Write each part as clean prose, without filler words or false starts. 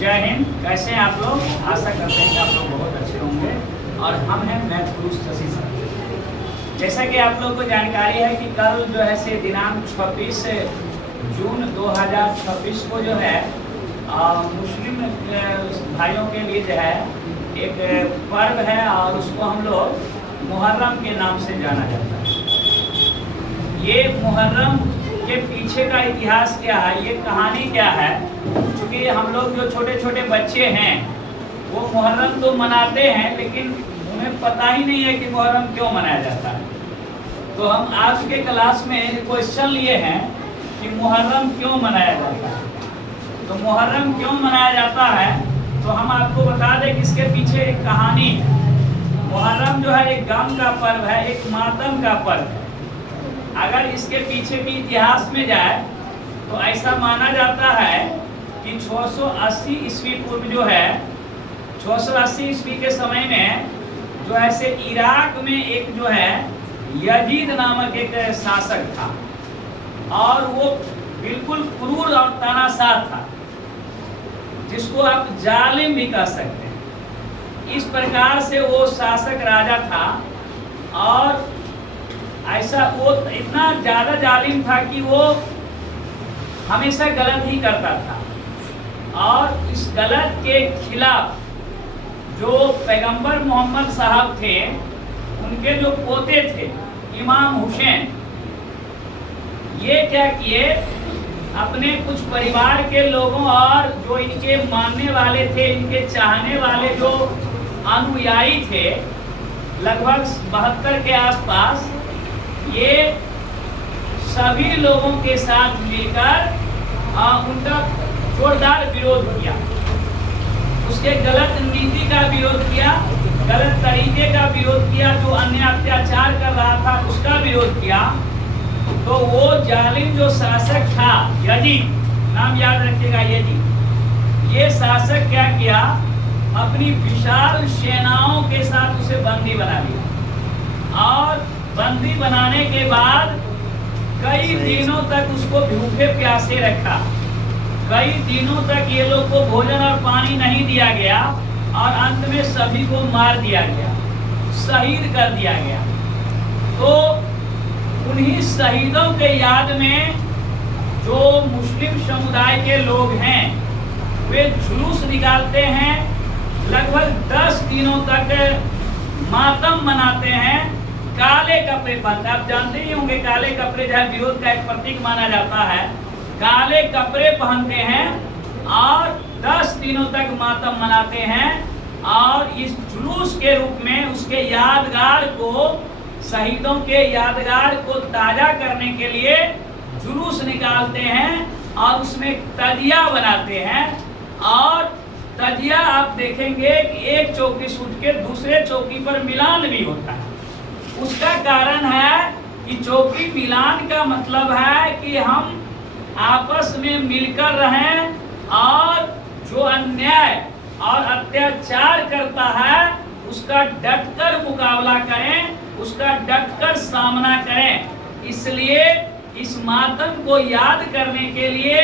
जय हिंद। कैसे हैं आप लोग? आशा करते हैं कि आप लोग बहुत अच्छे होंगे। और हम हैं मैथ गुरु शशि सर। जैसा कि आप लोग को जानकारी है कि कल जो है से दिनांक 26 जून 2026 को जो है मुस्लिम भाइयों के लिए जो है एक पर्व है और उसको हम लोग मुहर्रम के नाम से जाना जाता है। ये मुहर्रम के पीछे का इतिहास क्या है, ये कहानी क्या है? क्योंकि हम लोग जो छोटे छोटे बच्चे हैं वो मुहर्रम तो मनाते हैं, लेकिन उन्हें पता ही नहीं है कि मुहर्रम क्यों मनाया जाता है। तो हम आज के क्लास में क्वेश्चन लिए हैं कि मुहर्रम क्यों मनाया जाता है। तो मुहर्रम क्यों मनाया जाता है तो हम आपको बता दें कि इसके पीछे एक कहानी है। मुहर्रम जो है एक गम का पर्व है, एक मातम का पर्व है। अगर इसके पीछे भी इतिहास में जाए तो ऐसा माना जाता है कि 680 ईस्वी पूर्व जो है 680 ईस्वी के समय में जो है से इराक में एक जो है यजीद नामक एक शासक था और वो बिल्कुल क्रूर और तानाशाह था, जिसको आप जालिम भी कह सकते हैं। इस प्रकार से वो शासक राजा था और ऐसा वो इतना ज़्यादा जालिम था कि वो हमेशा गलत ही करता था। और इस गलत के खिलाफ जो पैगंबर मोहम्मद साहब थे, उनके जो पोते थे इमाम हुसैन, ये क्या किए, अपने कुछ परिवार के लोगों और जो इनके मानने वाले थे, इनके चाहने वाले जो अनुयायी थे, लगभग 72 के आसपास, ये सभी लोगों के साथ मिलकर उनका जोरदार विरोध किया। उसके गलत नीति का विरोध किया, गलत तरीके का विरोध किया, जो अन्य अत्याचार कर रहा था उसका विरोध किया। तो वो जालिम जो शासक था, यजीद, नाम याद रखिएगा, यजीद, ये शासक क्या किया, अपनी विशाल सेनाओं के साथ उसे बंदी बना लिया और बंदी बनाने के बाद कई दिनों तक उसको भूखे प्यासे रखा। कई दिनों तक ये लोग को भोजन और पानी नहीं दिया गया और अंत में सभी को मार दिया गया, शहीद कर दिया गया। तो उन्हीं शहीदों के याद में जो मुस्लिम समुदाय के लोग हैं वे जुलूस निकालते हैं, लगभग 10 दिनों तक मातम मनाते हैं, काले कपड़े पहनते। आप जानते ही होंगे काले कपड़े जो है विरोध का एक प्रतीक माना जाता है। काले कपड़े पहनते हैं और 10 दिनों तक मातम मनाते हैं और इस जुलूस के रूप में उसके यादगार को, शहीदों के यादगार को ताजा करने के लिए जुलूस निकालते हैं और उसमें तजिया बनाते हैं। और तजिया आप देखेंगे कि एक चौकी से उठ के दूसरे चौकी पर मिलान भी होता है। उसका कारण है कि चौकी मिलान का मतलब है कि हम आपस में मिलकर रहें और जो अन्याय और अत्याचार करता है उसका डटकर मुकाबला करें, उसका डटकर सामना करें। इसलिए इस मातम को याद करने के लिए,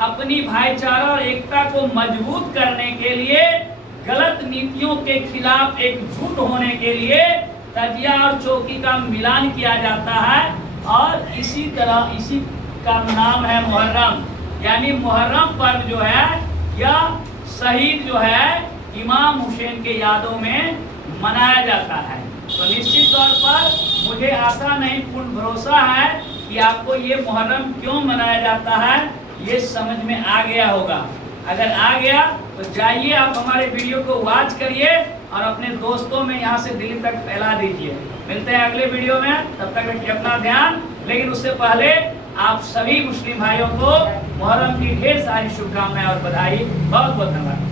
अपनी भाईचारा और एकता को मजबूत करने के लिए, गलत नीतियों के खिलाफ एकजुट होने के लिए तजिया और चौकी का मिलान किया जाता है। और इसी तरह इसी का नाम है मुहर्रम। यानी मुहर्रम पर्व जो है यह शहीद जो है इमाम हुसैन के यादों में मनाया जाता है। तो निश्चित तौर पर मुझे आशा नहीं, पूर्ण भरोसा है कि आपको ये मुहर्रम क्यों मनाया जाता है ये समझ में आ गया होगा। अगर आ गया तो जाइए आप हमारे वीडियो को वॉच करिए और अपने दोस्तों में यहाँ से दिल्ली तक फैला दीजिए। मिलते हैं अगले वीडियो में, तब तक रखिए अपना ध्यान। लेकिन उससे पहले आप सभी मुस्लिम भाइयों को मुहर्रम की ढेर सारी शुभकामनाएं और बधाई। बहुत बहुत धन्यवाद।